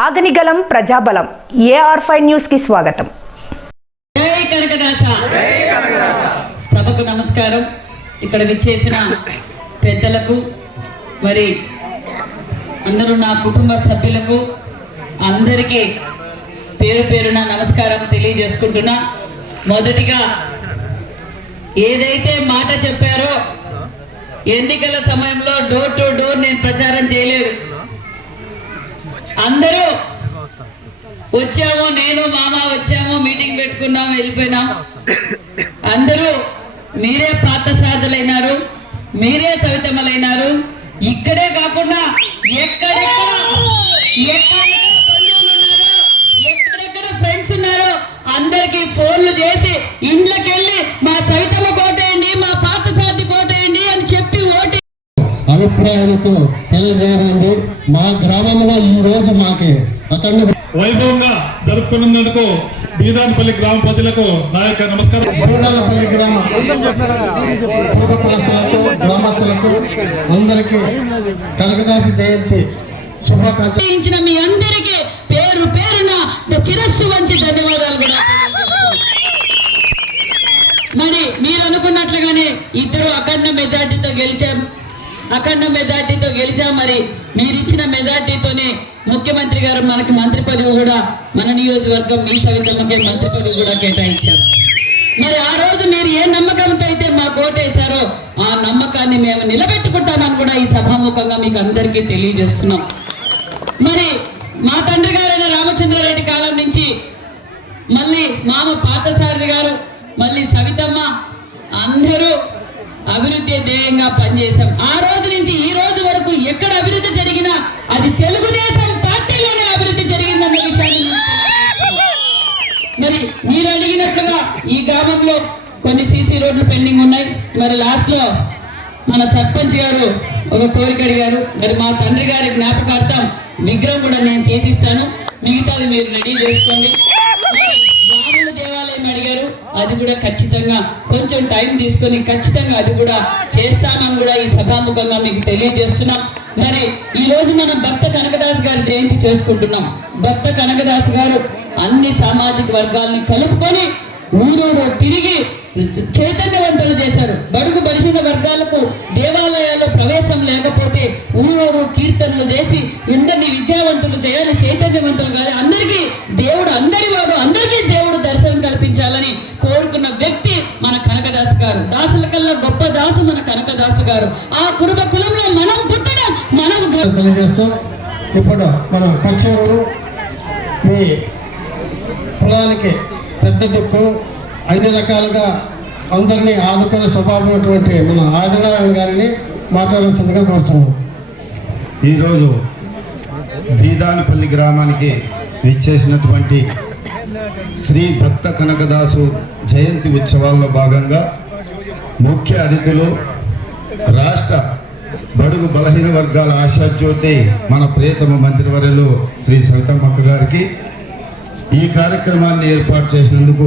ఆగనిగలం ప్రజాబలం. AR five న్యూస్కి స్వాగతం కనకదాస. సభకు నమస్కారం. ఇక్కడ విచ్చేసిన పెద్దలకు మరి అందరూ నా కుటుంబ సభ్యులకు అందరికీ పేరు పేరున నమస్కారం తెలియజేసుకుంటున్నా. మొదటిగా ఏదైతే మాట చెప్పారో ఎన్నికల సమయంలో డోర్ టు డోర్ నేను ప్రచారం చేయలేదు. అందరూ వచ్చాము నేను మామ వచ్చాము మీటింగ్ పెట్టుకున్నాం వెళ్ళిపోయినాం. అందరూ మీరే పార్థసారథులైనారు మీరే సవితమ్మలైనారు. ఇక్కడే కాకుండా ఎక్కడెక్కడ ఎక్కడెక్కడ ఫ్రెండ్స్ ఉన్నారో అందరికి ఫోన్లు చేసి ఇండ్లకి వెళ్ళి మా సవితమ్మ కోటేయండి మా అభిప్రాయంతో తెలియజేయండి మా గ్రామంలో ఈ రోజు మాకి అఖండ వైభవంగా జరుపుకున్నందుకు బీదాన్పల్లి గ్రామ ప్రజలకు నా యొక్క నమస్కారం. బోడాలపల్లి గ్రామ పూర్వకాసులకు గ్రామస్తులకు అందరికీ కనకదాసి జయంతి శుభాకాంక్షలు మీ అందరికీ పేరు పేరున చిరస్సు వంచి ధన్యవాదాలు కూడా. మరి మీరు అనుకున్నట్లుగానే ఇద్దరు అఖండ మెజార్టీతో గెలిచాం. అఖండ మెజార్టీతో గెలిచాం మరి మీరు ఇచ్చిన మెజార్టీతోనే ముఖ్యమంత్రి గారు మనకి మంత్రి పదవి కూడా మన నియోజకవర్గం మీ సవితమ్మకే మంత్రి పదవి కూడా కేటాయించారు. మరి ఆ రోజు మీరు ఏ నమ్మకంతో అయితే మా కోటేశారో ఆ నమ్మకాన్ని మేము నిలబెట్టుకుంటామని కూడా ఈ సభాముఖంగా మీకు అందరికీ తెలియజేస్తున్నాం. మరి మా తండ్రి గారైన రామచంద్రారెడ్డి కాలం నుంచి మళ్ళీ మామ పాతసారి గారు మళ్ళీ సవితమ్మ అందరూ అభివృద్ధి ధ్యేయంగా పనిచేశాం. ఆ రోజు నుంచి ఈ రోజు వరకు ఎక్కడ అభివృద్ధి జరిగినా అది తెలుగుదేశం పార్టీలోనే అభివృద్ధి జరిగిందన్న విషయాన్ని మరి మీరు అడిగినట్లుగా ఈ గ్రామంలో కొన్ని సీసీ రోడ్లు పెండింగ్ ఉన్నాయి. మరి లాస్ట్లో మన సర్పంచ్ గారు ఒక కోరిక అడిగారు. మరి మా తండ్రి గారి జ్ఞాపకార్థం విగ్రహం కూడా నేను తీసిస్తాను. మిగతాది మీరు రెడీ చేసుకోండి. అది కూడా ఖచ్చితంగా కొంచెం టైం తీసుకొని ఖచ్చితంగా అది కూడా చేస్తామని కూడా ఈ సభాముఖంగా మీకు తెలియజేస్తున్నాం. మరి ఈ రోజు మనం భక్త కనకదాస్ గారి జయంతి చేసుకుంటున్నాం. భక్త కనకదాస్ గారు అన్ని సామాజిక వర్గాల్ని కలుపుకొని ఊరూరు తిరిగి చైతన్యవంతులు చేశారు. బడుగు బడిగిన వర్గాలకు దేవాలయాల్లో ప్రవేశం లేకపోతే ఊరూరు కీర్తనలు చేసి గారు. ఆ కురుబ కులంలో మనం పుట్టడం మనకు గ- తెలియజేస్తూ ఇప్పుడు మన కచ్చేరు మీ కులానికి పెద్ద దిక్కు. అన్ని రకాలుగా అందరినీ ఆదుకునే స్వభావం ఉన్నటువంటి మన ఆదినారాయణ గారిని మాట్లాడాల్సిందిగా కోరుతున్నాం. ఈరోజు బీదానిపల్లి గ్రామానికి విచ్చేసినటువంటి శ్రీ భక్త కనకదాసు జయంతి ఉత్సవాల్లో భాగంగా ముఖ్య అతిథులు రాష్ట్ర బడుగు బలహీన వర్గాల ఆశాజ్యోతి మన ప్రియతమ మంత్రివర్యులు శ్రీ సవితమ్మక్క గారికి ఈ కార్యక్రమాన్ని ఏర్పాటు చేసినందుకు